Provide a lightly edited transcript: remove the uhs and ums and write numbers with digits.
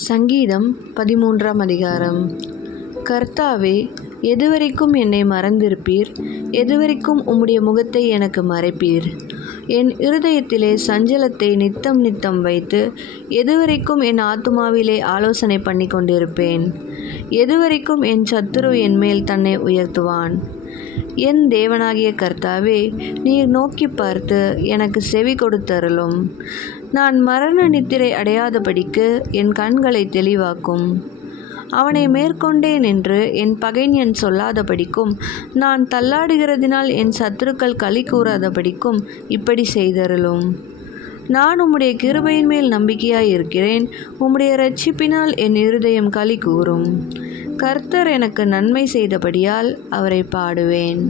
சங்கீதம் 13ஆம் அதிகாரம். கர்த்தாவே, எதுவரைக்கும் என்னை மறந்திருப்பீர்? எதுவரைக்கும் உம்முடைய முகத்தை எனக்கு மறைப்பீர்? என் இருதயத்திலே சஞ்சலத்தை நித்தம் நித்தம் வைத்து எதுவரைக்கும் என் ஆத்துமாவிலே ஆலோசனை பண்ணி கொண்டிருப்பேன்? எதுவரைக்கும் என் சத்துரு என்மேல் தன்னை உயர்த்துவான்? என் தேவனாகிய கர்த்தாவே, நீர் நோக்கி பார்த்து எனக்கு செவி கொடுத்தருளும். நான் மரண நித்திரை அடையாதபடிக்கு என் கண்களை தெளிவாக்கும். அவனை மேற்கொண்டேன் என்று என் பகைஞன் சொல்லாதபடிக்கும், நான் தள்ளாடுகிறதினால் என் சத்துருக்கள் களி கூறாதபடிக்கும் இப்படி செய்தருளும். நான் உம்முடைய கிருபையின் மேல் நம்பிக்கையாய் இருக்கிறேன். உம்முடைய இரட்சிப்பினால் என் இருதயம் களி கூறும். கர்த்தர் எனக்கு நன்மை செய்தபடியால் அவரை பாடுவேன்.